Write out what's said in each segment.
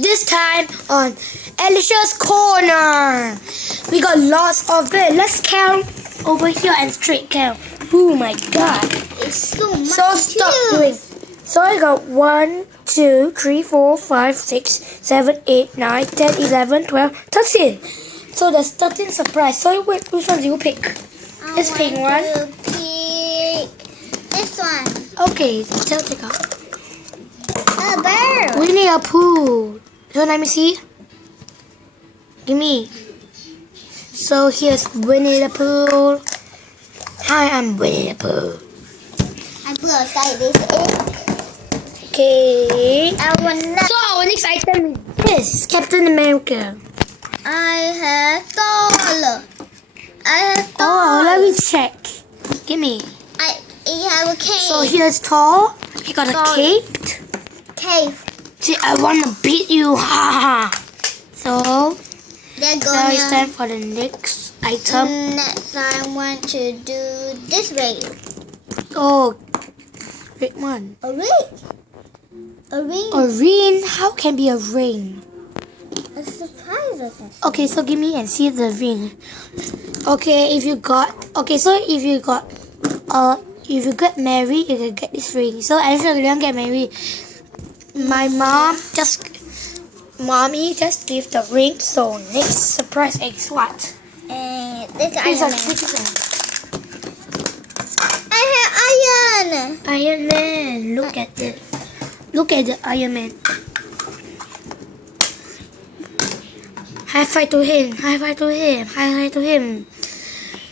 This time on Alicia's Corner. We got lots of it. Let's count over here and straight count. Oh my god. It's so much. So stop doing. So I got 1, 2, 3, 4, 5, 6, 7, 8, 9, 10, 11, 12, 13. So there's 13 surprise. So which one do you pick? Let's pick one. Pick this one. Okay, tell take out. A bear. Winnie a Pooh. So let me see. Give me. So here's Winnie the Pooh. Hi, I'm Winnie the Pooh. I put aside this egg. Okay. I want that. So our next item is this Captain America. I have Thor. I have Thor. Oh, let me check. Give me. I have a cave. So here's Thor. He got a Thor. cape. Cave. See, I want to beat you. Ha ha. So They're now it's gonna. time for the next item. Next, I want to do this way. Oh, great one. A ring. A ring. A ring? How can be a ring? A surprise of it. Okay, so give me and see the ring. Okay, if you get married, you can get this ring. So Alicia didn't get married. Mommy just gave the ring. So next surprise is what? And this These are Iron Man. citizen. I have iron. Iron Man. Look at it. Look at the Iron Man. High five to him. High five to him. High five to him.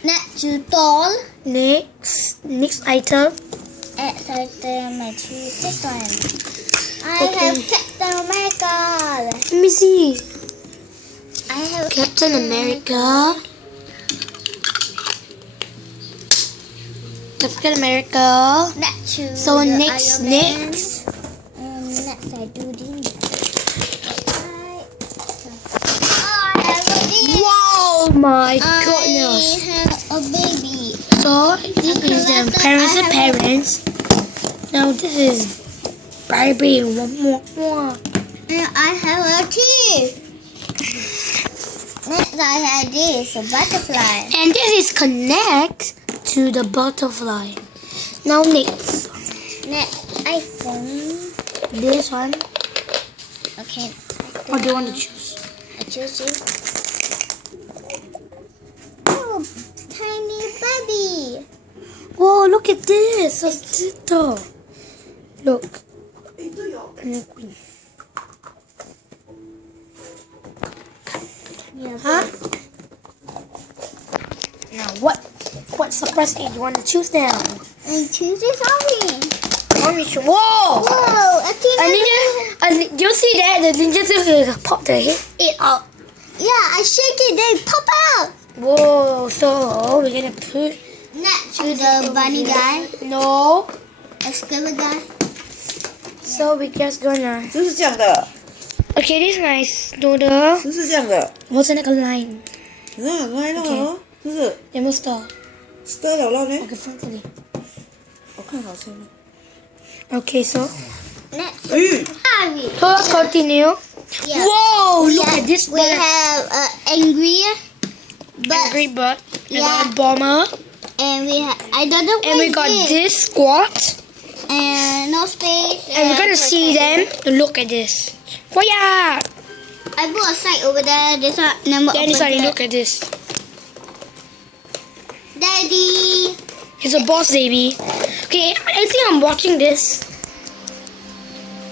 Next to Thor. Next item. Next item, I choose this one. I Okay. have Captain America. Let me see. I have Captain America. Captain America. Next to So the next. And next I do this. I have a bee. Wow, my I goodness. have a baby. So this is the parents and parents. Now this is Barbie. One more. And I have a tea. Next I have this, a butterfly. And this is connect to the butterfly. Now next. Next iPhone. This one. Okay. What do you want to choose? I choose you. Oh, tiny baby. Whoa, look at this. So little. Look. Yeah, Huh? Now what surprise egg you want to choose now? I choose this orange. Orange. Whoa! Whoa, I think A ninja. Do you see that? The ninja just pop the head out. Yeah, I shake it, they pop out. Whoa! So we're gonna put. Next to the bunny guy, No. a squirrel guy. So we just gonna. 就是这样的， Okay, this is nice noodle. 就是这样的，我是那个 line，来了哦，就是有没有 store？得了了呢我，给放这里。我看好吃吗？ Okay, so Next, 哎， Harry. so let's continue. Yeah. Whoa! Look Yeah, at this We bird. have angry, but Angry bird. We Yeah. got a bomber. and we have I don't know And we what got it is. this squat. And no space. And we're gonna see them. Look at this. Fire! I put a side over there. This one number. Then open there. look at this. Daddy. He's a boss baby. Okay, I think I'm watching this.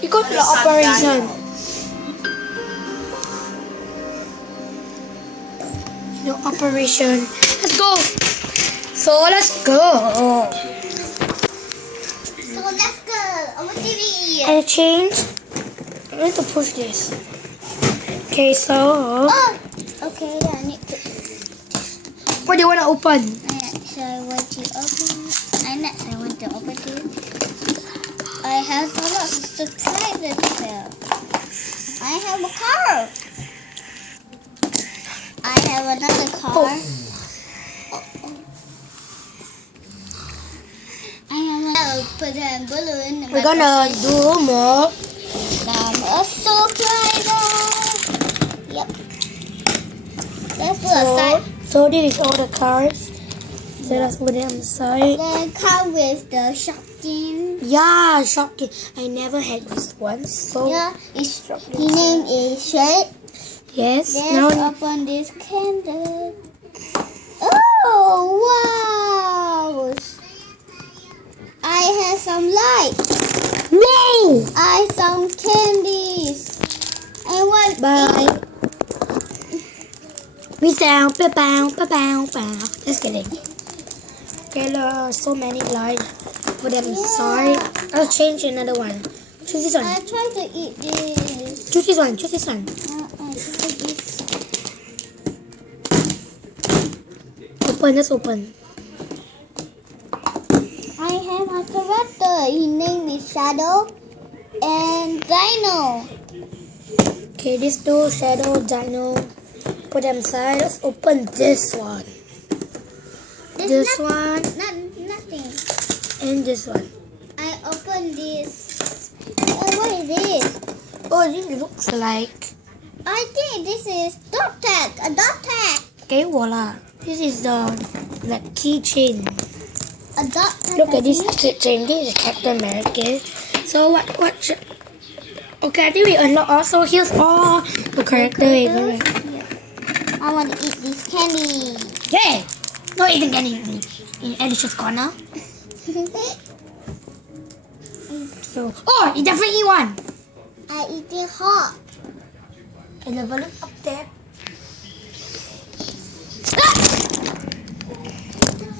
You got the operation. No operation. Let's go. So let's go. So let's go. Over TV. And change. I need to push this. Okay, so Oh. Okay. Then I need to. what do you want to open? Next, I want to open. Next, I want to open it. I have a lot of surprises here. I have a car. I have another car. Oh. I have put a balloon. We're gonna do more. I'm a surprise. So this is all the cards. So let's put it on the side. They come with the shotgun. Yeah, shocking. I never had this one. So Yeah, his name is Shade. yes. Let's Now open this candle. Oh wow! I have some light. no. I some candies. I want Bye. We sound ba bow ba bow bow. Just kidding. Okay, there are so many lights. Put them inside. I'll change another one. Choose this I one. try to eat this. Choose this one. Choose this one. Open. Let's open. I have a character. His name is Shadow and Dino. Okay, these two Shadow, Dino. Put them inside. Let's open this one. This one Nothing. and this one. I open this. Oh, what is this? Oh, this looks like. I think this is dog tag. A dog tag. Okay, voila. This is the like keychain. A dog tag. Look at this keychain. This is Captain America. So what should... Okay, I think we unlock also. Here's all the characters. I want to eat this candy. Yeah. No eating candy in Alicia's corner. So, oh, you definitely eat one. I eat it hot. And the balloon up there.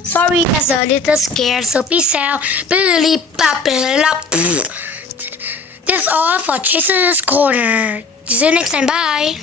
Sorry, that's a little scared. So peace out. That's all for Chase's Corner. See you next time. Bye.